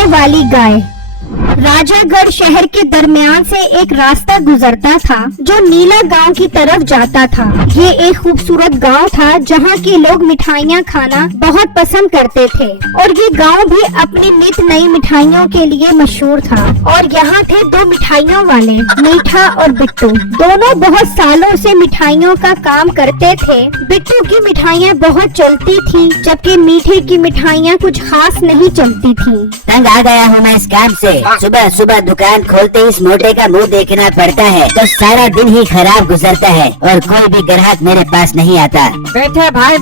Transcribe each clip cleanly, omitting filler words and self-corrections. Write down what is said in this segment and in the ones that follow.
बोलने वाली गाय। राजागढ़ शहर के दरमियान से एक रास्ता गुजरता था जो नीला गांव की तरफ जाता था। ये एक खूबसूरत गांव था जहां के लोग मिठाइयां खाना बहुत पसंद करते थे और ये गांव भी अपनी नित नई मिठाइयों के लिए मशहूर था। और यहाँ थे दो मिठाइयों वाले, मीठा और बिट्टू। दोनों बहुत सालों से मिठाइयों का काम करते थे। बिट्टू की मिठाइयाँ बहुत चलती थी जबकि मीठे की मिठाइयाँ कुछ खास नहीं चलती थी। तंग आ गया हूँ मैं इस काम से। सुबह सुबह दुकान खोलते ही इस मोटे का मुंह देखना पड़ता है तो सारा दिन ही खराब गुजरता है और कोई भी ग्राहक मेरे पास नहीं आता। बैठे भाई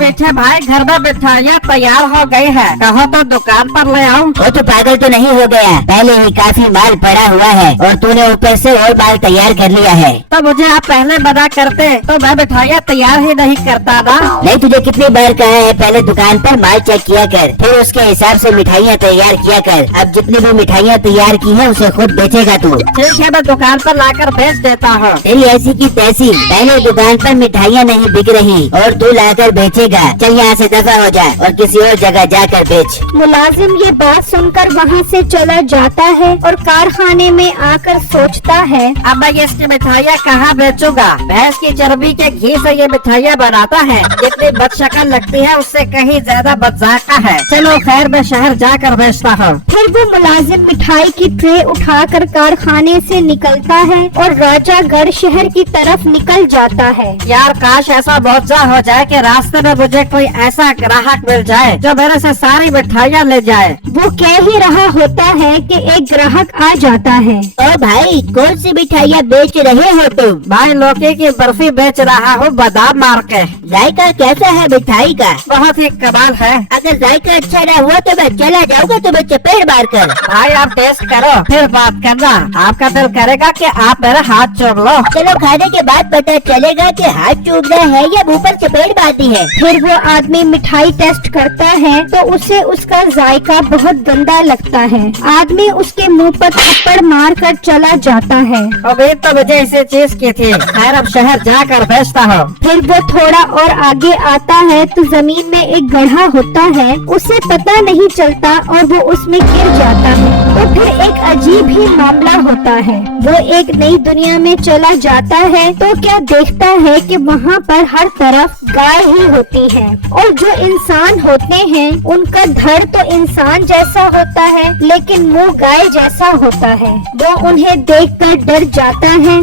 घर में मिठाइयाँ तैयार हो गई है, कहो तो दुकान पर ले आऊं। वो तो पागल तो नहीं हो गया, पहले ही काफी माल पड़ा हुआ है और तूने ऊपर से और माल तैयार कर लिया है। तो मुझे आप पहले मना करते तो मैं मिठाइयाँ तैयार ही नहीं करता ना। नहीं, तुझे कितनी बार कहा है पहले दुकान पर माल चेक किया कर, फिर उसके हिसाब से मिठाइयाँ तैयार किया कर। अब जितनी भी मिठाइयाँ तैयार की है उसे खुद बेचेगा तू। ठीक है, मैं दुकान पर लाकर बेच देता हूँ। तेरी ऐसी की तैसी, पहले दुकान पर मिठाइयाँ नहीं बिक रही और तू लाकर बेचेगा। चल यहाँ से दफा हो जा और किसी और जगह जाकर बेच। मुलाजिम ये बात सुनकर वहाँ से चला जाता है और कारखाने में आकर सोचता है, अब मैं इसकी मिठाइयाँ कहाँ बेचूंगा? भैंस की चर्बी के घी से ये मिठाइयाँ बनाता है, जितनी बदशक्ल लगती है उससे कहीं ज्यादा बदजाका है। चलो खैर, मैं शहर जाकर बेचता हूँ। फिर वो मुलाजिम मिठाई की ट्रे उठाकर कारखाने से निकलता है और राजागढ़ शहर की तरफ निकल जाता है। यार काश ऐसा मौका हो जाए कि रास्ते में मुझे कोई ऐसा ग्राहक मिल जाए जो मेरे से सारी मिठाइयाँ ले जाए। वो कह ही रहा होता है कि एक ग्राहक आ जाता है। ओ भाई, कौन सी मिठाइयाँ बेच रहे हो तुम? भाई लौकी की बर्फी बेच रहा हूँ बादाम मार के। जायका कैसा है मिठाई का? बहुत ही कमाल है। अगर जायका अच्छा न हुआ तो मैं चला जाऊंगा तुम्हें चपेट मार कर। भाई आप टेस्ट करो फिर बात करना। आपका दिल करेगा कि आप मेरा हाथ चूम लो। चलो खाने के बाद पता चलेगा कि हाथ चूमना है या मुँह पर चपेट मारनी है। फिर वो आदमी मिठाई टेस्ट करता है तो उसे उसका जायका बहुत गंदा लगता है। आदमी उसके मुंह पर थप्पड़ मार कर चला जाता है। उम्मीद तो मुझे इसी चीज की थी। खैर अब शहर जाकर बेचता हूँ। फिर वो थोड़ा और आगे आता है तो जमीन में एक गड्ढा होता है, उसे पता नहीं चलता और वो उसमें गिर जाता है। तो फिर एक अजीब ही मामला होता है। वो एक नई दुनिया में चला जाता है तो क्या देखता है कि वहाँ पर हर तरफ गाय ही होती है और जो इंसान होते हैं उनका धड़ तो इंसान जैसा होता है लेकिन मुंह गाय जैसा होता है। वो उन्हें देखकर डर जाता है।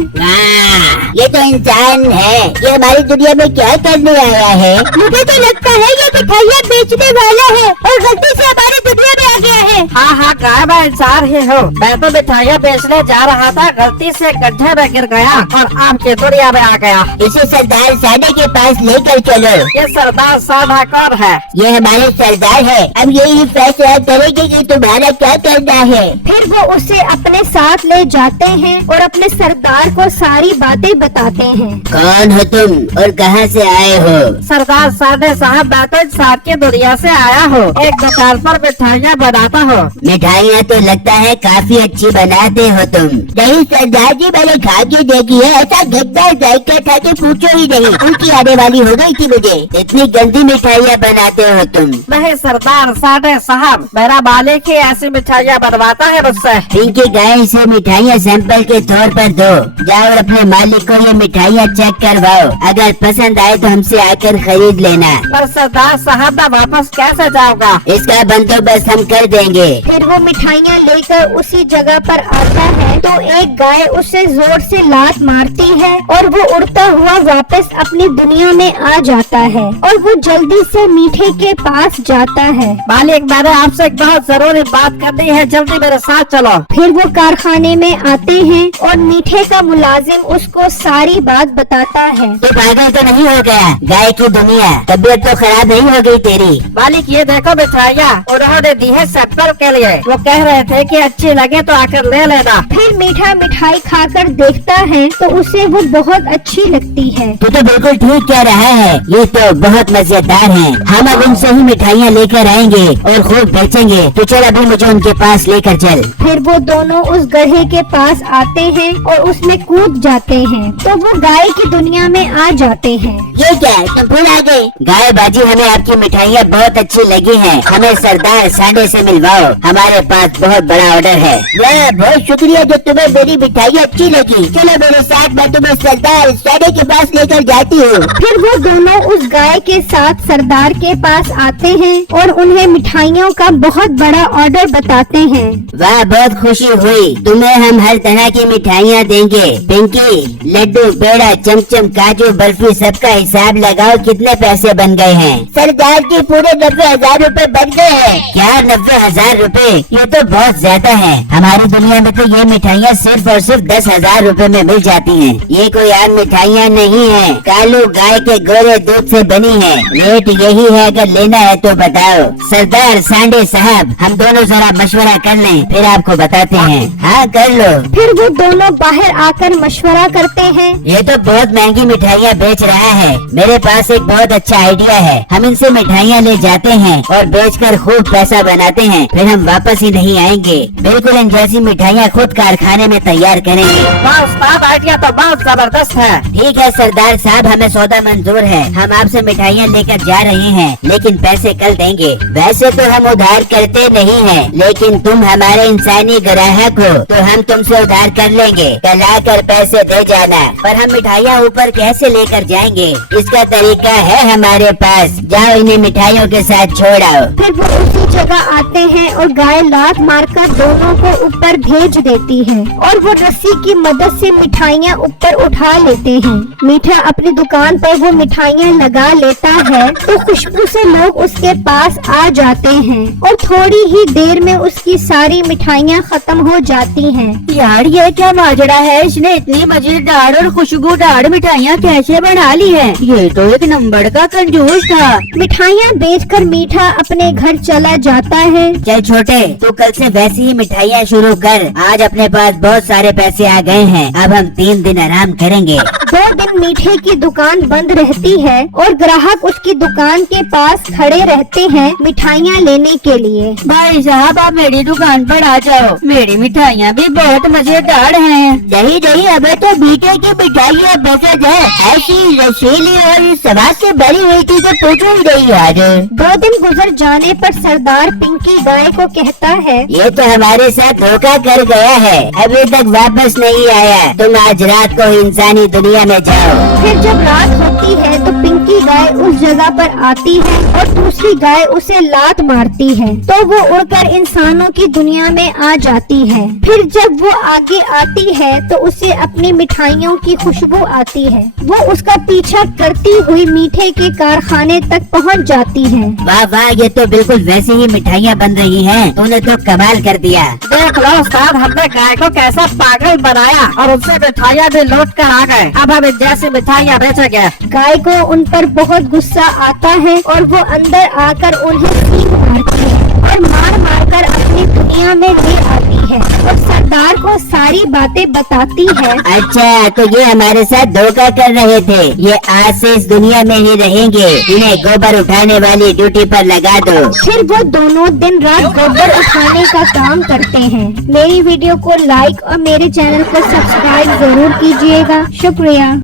ये तो इंसान है, ये हमारी दुनिया में क्या करने आया है? मुझे तो लगता है ये मिठाइयाँ बेचने वाला है और गलती से हमारी दुनिया में आ गया है। हाँ गाय, मैं इंसान ही हूँ। मैं तो मिठाइयाँ बेचने जा रहा था, गलती से गड्ढे में गिर गया और आपकी दुनिया में आ गया। इसे सरदार साडे के पास लेकर चलो। ये सरदार साधा कौन है? ये हमारे सरदार है। अब यही फैसला करेंगे कि तुम्हारा क्या करना है। फिर वो उसे अपने साथ ले जाते हैं और अपने सरदार को सारी बातें बताते हैं। कौन हो तुम और कहाँ से आए हो? सरदार साधे साहब, मैं तो इंसान की दुनिया से आया हूँ। एक दुकान पर मिठाइयाँ बनाता हूँ। मिठाइयाँ तो लगता है काफी अच्छी बनाते हो तुम। नहीं सरदार जी, मैंने खा के देखी है, ऐसा गंदा जायका था कि पूछो ही नहीं, उनकी आने वाली हो गई थी मुझे। इतनी गंदी मिठाइयाँ बनाते हो तुम। नहीं सरदार साधे साहब, मेरा मालिक ही ऐसी मिठाइयाँ बनवाता है मुझसे। पिंकी गाय से मिठाइयाँ सैंपल के तौर पर दो। जाओ और अपने मालिक को ये मिठाइयाँ चेक करवाओ, अगर पसंद आए तो हमसे आकर खरीद लेना। पर सरदार साहब, मैं वापस कैसे जाऊँगा? इसका बंदोबस्त हम कर देंगे। फिर वो मिठाइयाँ लेकर उसी जगह पर आता है तो एक गाय उसे जोर से लात मारती है और वो उड़ता हुआ वापस अपनी दुनिया में आ जाता है और वो जल्दी से मीठे के पास जाता है। मालिक, मैंने आपसे एक बहुत जरूरी बात करनी है, जल्दी मेरे साथ चलो। फिर वो कारखाने में आते हैं और मीठे का मुलाजिम उसको सारी बात बताता है। तो पागल तो नहीं हो गया? गाय की दुनिया, तबीयत तो खराब नहीं हो गई तेरी? मालिक ये देखो मिठाइयाँ, उन्होंने दी है सैंपल के लिए। वो कह रहे थे कि अच्छी लगे तो आकर ले लेना। फिर मीठा मिठाई खाकर देखता है तो उसे वो बहुत अच्छी लगती है। तू तो बिल्कुल ठीक कह रहा है, ये तो बहुत मजेदार है। हम अब उनसे ही मिठाइयाँ लेकर आएंगे और खूब बेचेंगे। तो चल अभी मुझे उनके पास लेकर चल। फिर वो दोनों उस गड्ढे के पास आते हैं और उसमें कूद जाते हैं तो वो गाय की दुनिया में आ जाते हैं। ये क्या है, तुम फिर आ गए? गाय बाजी हमें आपकी मिठाइयाँ बहुत अच्छी लगी हैं। हमें सरदार सांडे से मिलवाओ, हमारे पास बहुत बड़ा ऑर्डर है। वाह, बहुत शुक्रिया जो तुम्हें मेरी मिठाई अच्छी लगी। चलो मेरे साथ, मैं तुम्हें सरदार सांडे के पास लेकर जाती हूँ। फिर वो दोनों उस गाय के साथ सरदार के पास आते हैं और उन्हें मिठाइयों का बहुत बड़ा ऑर्डर बताते हैं। वाह, बहुत खुशी हुई। तुम्हें हम हर तरह की मिठाइयाँ देंगे। पिंकी, लड्डू, पेड़ा, चमचम, काजू, बर्फी, सबका हिसाब लगाओ कितने पैसे बन गए हैं। सरदार जी, पूरे 90,000 रूपए बन गए हैं। क्या 90,000 रूपए? ये तो बहुत ज्यादा है। हमारी दुनिया में तो ये मिठाइयाँ सिर्फ और सिर्फ 10,000 रूपए में मिल जाती हैं। ये कोई आम मिठाइयाँ नहीं है, कालू गाय के गोरे दूध से बनी है। रेट यही है, अगर लेना है तो बताओ। सरदार सांडे साहब, हम दोनों जरा मशवरा कर लें, फिर आपको बताते हैं। हाँ, कर लो। फिर वो दोनों बाहर आकर मशवरा करते हैं। ये तो बहुत महंगी मिठाइयाँ बेच रहा है। मेरे पास एक बहुत अच्छा आइडिया है। हम इनसे मिठाइयाँ ले जाते हैं और बेचकर खूब पैसा बनाते हैं, फिर हम वापस ही नहीं आएंगे। बिल्कुल इन जैसी मिठाइयाँ खुद कारखाने में तैयार करेंगे। वाह उस्ताद, आइडिया तो बहुत जबरदस्त है। ठीक है सरदार साहब, हमें सौदा मंजूर है। हम आपसे मिठाइयाँ लेकर जा रहे हैं, लेकिन पैसे कल देंगे। वैसे तो हम उधार करते नहीं हैं, लेकिन तुम हमारे इंसानी ग्राहक हो, तो हम तुमसे उधार कर लेंगे। कल आकर पैसे दे जाना। पर हम मिठाइयाँ ऊपर कैसे लेकर जाएंगे, इसका तरीका है हमारे पास। जाओ, इन्हें मिठाइयों के साथ छोड़ आओ। फिर वो उसी जगह आते हैं और गाय लात मारकर दोनों को ऊपर भेज देती है और वो रस्सी की मदद से मिठाइयाँ ऊपर उठा लेते हैं। मीठा अपनी दुकान पर वो मिठाइयाँ लगा लेता है तो खुशबू से लोग उसके पास आ जाते हैं और थोड़ी ही देर में उसकी सारी मिठाइयाँ खत्म हो जाती हैं। यार ये क्या माजरा है, इसने इतनी मजेदार और खुशबूदार मिठाइयाँ कैसे बना ली है? ये तो एक नंबर का कंजूस था। मिठाइयाँ बेचकर मीठा अपने घर चला जाता है। चल छोटे, तू कल से वैसी ही मिठाइयाँ शुरू कर। आज अपने पास बहुत सारे पैसे आ गए हैं, अब हम 3 दिन आराम करेंगे। 2 दिन मीठे की दुकान बंद रहती है और ग्राहक उसकी दुकान के पास खड़े रहते हैं मिठाइयाँ लेने के लिए। भाई साहब, आप मेरी दुकान पर आ जाओ, मेरी मिठाइयाँ भी बहुत मजेदार हैं। नहीं नहीं, हमें तो मीठे की मिठाइयाँ पसंद है। ऐसी रसीली और स्वाद से भरी हुई थी तो पूछो ही नहीं यार। 2 दिन गुजर जाने पर सरदार पिंकी गाय को कहता है, ये तो हमारे साथ धोखा कर गया है, अभी तक वापस नहीं आया। तुम आज रात को इंसानी दुनिया में जाओ। फिर जब रात होती है तो पिंकी गाय उस जगह पर आती है और दूसरी गाय उसे लात मारती है तो वो उड़कर इंसानों की दुनिया में आ जाती है। फिर जब वो आगे आती है तो उसे अपनी मिठाइयों की खुशबू आती है। वो उसका पीछा करती हुई मीठे के कारखाने तक पहुंच जाती है। वाह वाह, ये तो बिल्कुल वैसी ही मिठाइयाँ बन रही हैं। तूने तो कमाल कर दिया। देख लो उस्ताद, हमने गाय को कैसा पागल बनाया और उससे मिठाइयाँ भी लौट कर आ गए। अब हम जैसी मिठाइयाँ बेचेंगे। गाय को उन पर बहुत गुस्सा आता है और वो अंदर आकर उन्हें सींग मारती है और मार मार कर अपनी दुनिया में ले आती है और सरदार को सारी बातें बताती है। अच्छा, तो ये हमारे साथ धोखा कर रहे थे। ये आज से इस दुनिया में ही रहेंगे। इन्हें गोबर उठाने वाली ड्यूटी पर लगा दो। फिर वो दोनों दिन रात गोबर उठाने का काम करते हैं। मेरी वीडियो को लाइक और मेरे चैनल को सब्सक्राइब जरूर कीजिएगा। शुक्रिया।